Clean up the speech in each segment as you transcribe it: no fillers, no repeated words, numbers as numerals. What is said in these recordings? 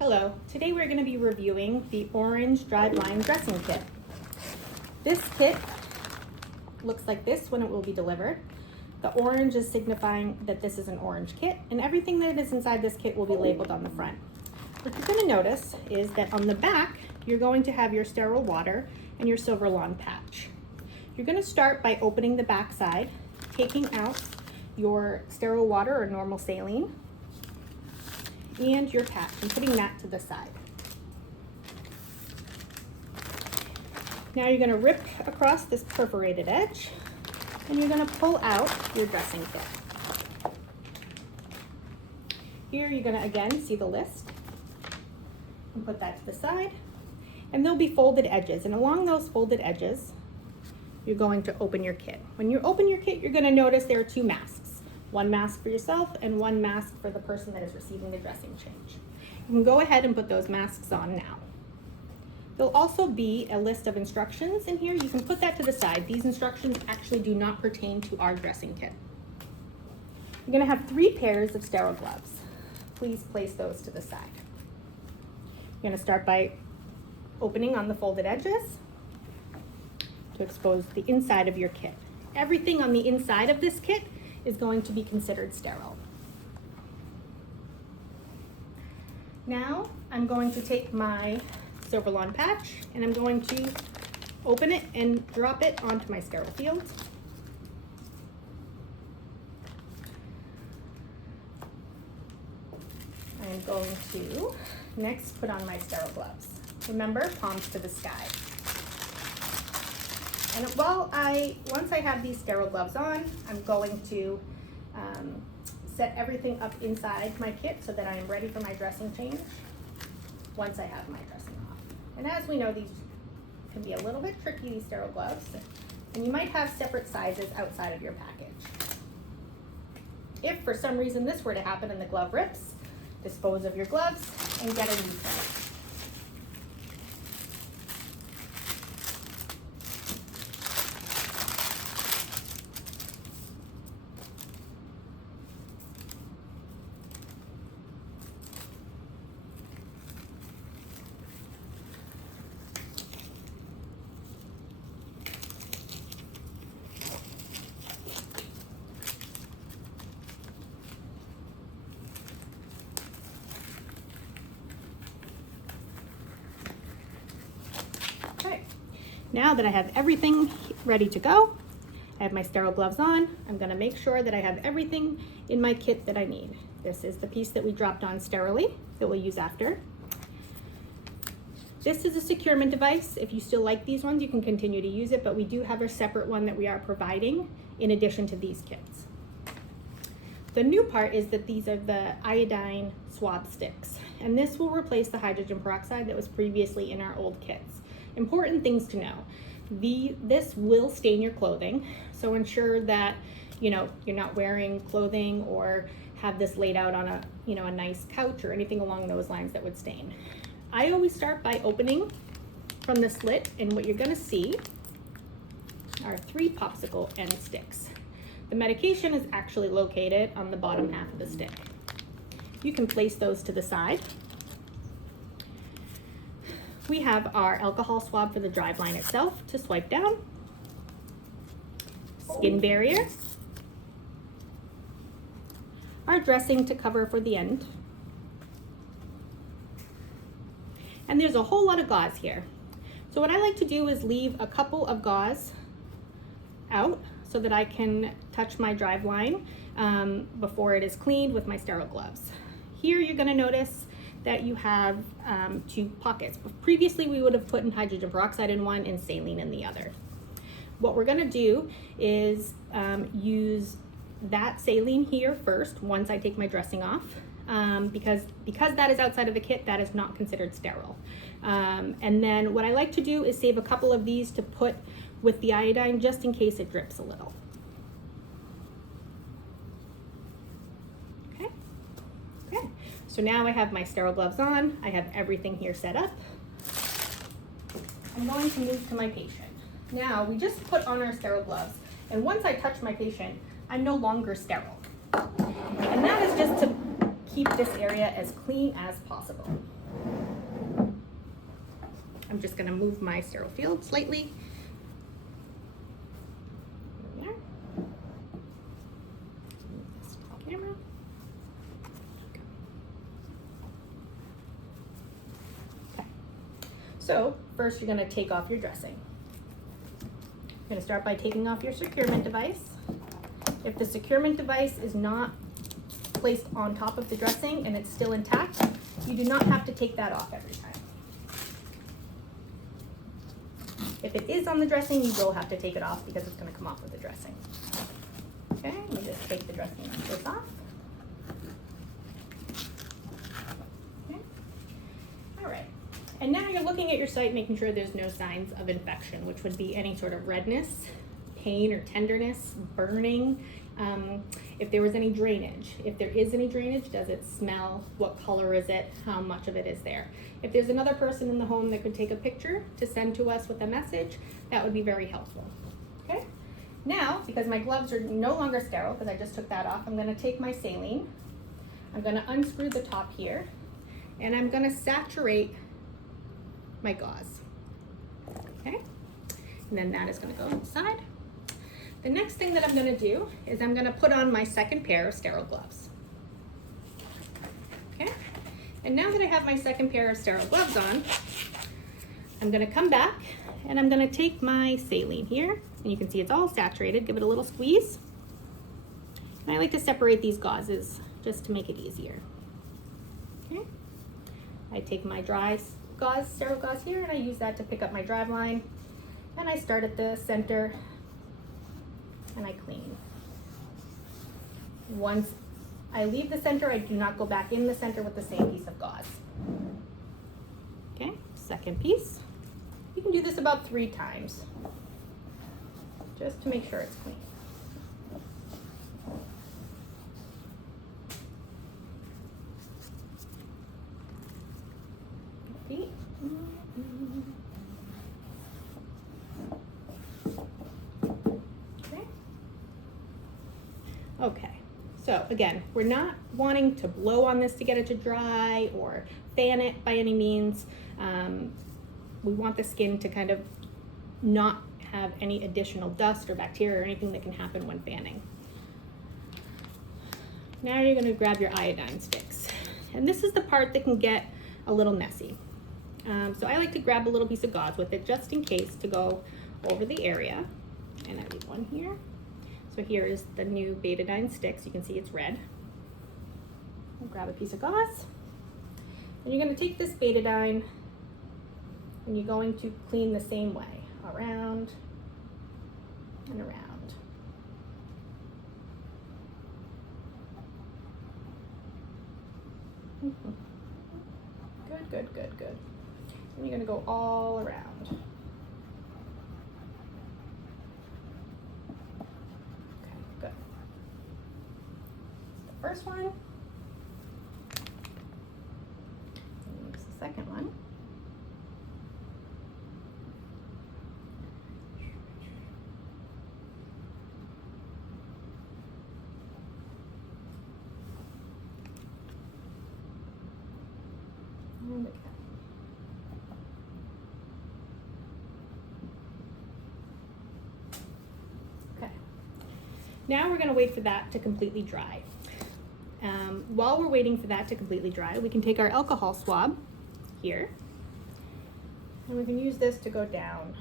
Hello, today we're going to be reviewing the orange Driveline dressing kit. This kit looks like this when it will be delivered. The orange is signifying that this is an orange kit, and everything that is inside this kit will be labeled on the front. What you're going to notice is that on the back, you're going to have your sterile water and your silver lawn patch. You're going to start by opening the back side, taking out your sterile water or normal saline, and your patch, and putting that to the side. Now you're going to rip across this perforated edge, and you're going to pull out your dressing kit. Here you're going to again see the list, and put that to the side, and there'll be folded edges, and along those folded edges, you're going to open your kit. When you open your kit, you're going to notice there are two masks. One mask for yourself and one mask for the person that is receiving the dressing change. You can go ahead and put those masks on now. There'll also be a list of instructions in here. You can put that to the side. These instructions actually do not pertain to our dressing kit. You're going to have 3 pairs of sterile gloves. Please place those to the side. You're going to start by opening on the folded edges to expose the inside of your kit. Everything on the inside of this kit is going to be considered sterile. Now I'm going to take my silver lawn patch and I'm going to open it and drop it onto my sterile field. I'm going to next put on my sterile gloves. Remember, palms to the sky. And once I have these sterile gloves on, I'm going to set everything up inside my kit so that I am ready for my dressing change once I have my dressing off. And as we know, these can be a little bit tricky, these sterile gloves, and you might have separate sizes outside of your package. If for some reason this were to happen and the glove rips, dispose of your gloves and get a new set. Okay, now that I have everything ready to go, I have my sterile gloves on, I'm going to make sure that I have everything in my kit that I need. This is the piece that we dropped on sterilely that we'll use after. This is a securement device. If you still like these ones, you can continue to use it, but we do have a separate one that we are providing in addition to these kits. The new part is that these are the iodine swab sticks, and this will replace the hydrogen peroxide that was previously in our old kits. Important things to know. This will stain your clothing, so ensure that you're not wearing clothing or have this laid out on a nice couch or anything along those lines that would stain. I always start by opening from the slit, and what you're going to see are 3 popsicle end sticks. The medication is actually located on the bottom half of the stick. You can place those to the side. We have our alcohol swab for the Driveline itself to swipe down, skin barrier, our dressing to cover for the end, and there's a whole lot of gauze here. So what I like to do is leave a couple of gauze out so that I can touch my Driveline before it is cleaned with my sterile gloves. Here you're going to notice that you have 2 pockets. Previously we would have put in hydrogen peroxide in one and saline in the other. What we're going to do is use that saline here first once I take my dressing off, because that is outside of the kit, that is not considered sterile. And then what I like to do is save a couple of these to put with the iodine just in case it drips a little. Okay, so now I have my sterile gloves on, I have everything here set up. I'm going to move to my patient. Now, we just put on our sterile gloves, and once I touch my patient, I'm no longer sterile. And that is just to keep this area as clean as possible. I'm just gonna move my sterile field slightly. There we are. Move this to the camera. Okay. So first you're gonna take off your dressing. You're gonna start by taking off your securement device. If the securement device is not placed on top of the dressing and it's still intact, you do not have to take that off every time. If it is on the dressing, you will have to take it off because it's going to come off of the dressing. Okay, let me just take the dressing like this off. Okay. All right, and now you're looking at your site, making sure there's no signs of infection, which would be any sort of redness, pain or tenderness, burning. If there was any drainage. If there is any drainage, does it smell? What color is it? How much of it is there? If there's another person in the home that could take a picture to send to us with a message, that would be very helpful. Okay? Now, because my gloves are no longer sterile, because I just took that off, I'm gonna take my saline. I'm gonna unscrew the top here, and I'm gonna saturate my gauze. Okay? And then that is gonna go inside. The next thing that I'm gonna do is I'm gonna put on my second pair of sterile gloves. Okay? And now that I have my second pair of sterile gloves on, I'm gonna come back and I'm gonna take my saline here, and you can see it's all saturated, give it a little squeeze. And I like to separate these gauzes just to make it easier. Okay? I take my dry gauze, sterile gauze here, and I use that to pick up my Driveline. And I start at the center and I clean. Once I leave the center, I do not go back in the center with the same piece of gauze. Okay, second piece. You can do this about 3 times, just to make sure it's clean. Repeat. Okay, so again, we're not wanting to blow on this to get it to dry or fan it by any means. We want the skin to kind of not have any additional dust or bacteria or anything that can happen when fanning. Now you're gonna grab your iodine sticks. And this is the part that can get a little messy. So I like to grab a little piece of gauze with it just in case to go over the area. And I leave one here. So here is the new betadine sticks. You can see it's red. I'll grab a piece of gauze. And you're going to take this betadine and you're going to clean the same way, around and around. Good, good, good, good. And you're going to go all around. Good. The first one. And use the second one. And again. Okay. Now we're going to wait for that to completely dry. While we're waiting for that to completely dry, we can take our alcohol swab here, and we can use this to go down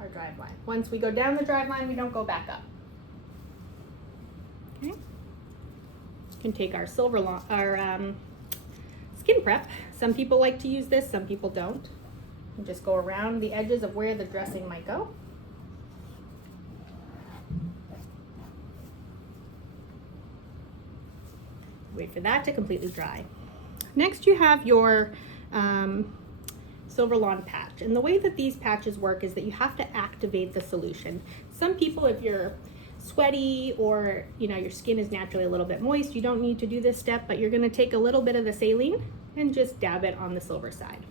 our Driveline. Once we go down the Driveline, we don't go back up. Okay. You can take our skin prep. Some people like to use this, some people don't. You just go around the edges of where the dressing might go. Wait for that to completely dry. Next you have your Silver Lawn patch. And the way that these patches work is that you have to activate the solution. Some people, if you're sweaty or your skin is naturally a little bit moist, you don't need to do this step, but you're gonna take a little bit of the saline and just dab it on the silver side.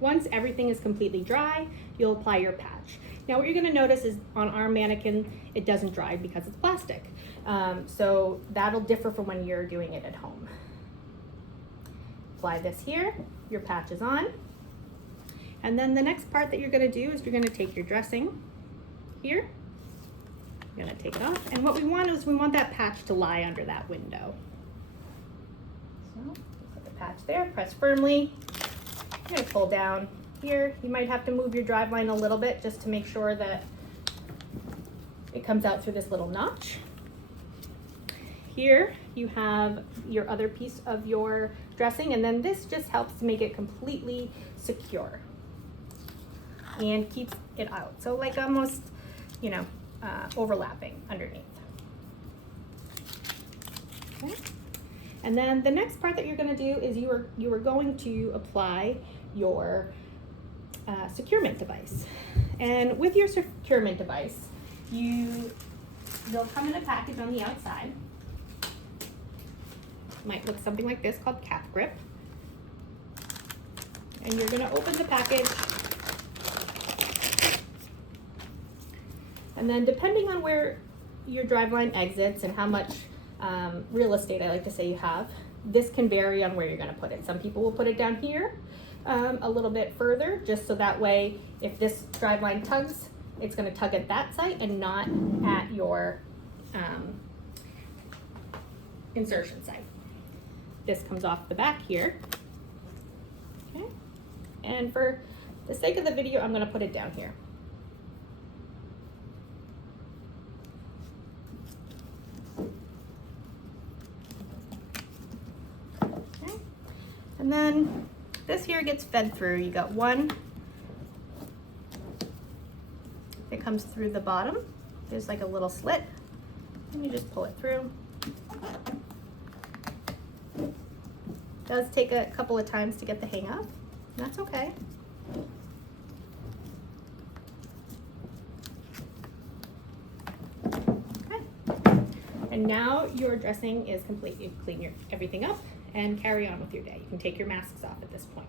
Once everything is completely dry, you'll apply your patch. Now what you're gonna notice is on our mannequin, it doesn't dry because it's plastic. So that'll differ from when you're doing it at home. apply this here, your patch is on. And then the next part that you're gonna do is you're gonna take your dressing here, you're gonna take it off, and what we want is we want that patch to lie under that window. So put the patch there, press firmly, you're gonna pull down here. You might have to move your Driveline a little bit just to make sure that it comes out through this little notch. Here you have your other piece of your dressing, and then this just helps to make it completely secure and keeps it out. So like almost, you know, overlapping underneath. Okay. And then the next part that you're going to do is you are going to apply your securement device. And with your securement device, they'll come in a package on the outside. Might look something like this, called Cap Grip. And you're going to open the package. And then depending on where your Driveline exits and how much real estate, I like to say, you have, this can vary on where you're going to put it. Some people will put it down here a little bit further, just so that way if this Driveline tugs, it's going to tug at that site and not at your insertion site. This comes off the back here. Okay. And for the sake of the video, I'm going to put it down here. Okay. And then this here gets fed through. You got one that comes through the bottom. There's like a little slit, and you just pull it through. Does take a couple of times to get the hang of. That's okay. Okay. And now your dressing is complete. You clean everything up and carry on with your day. You can take your masks off at this point.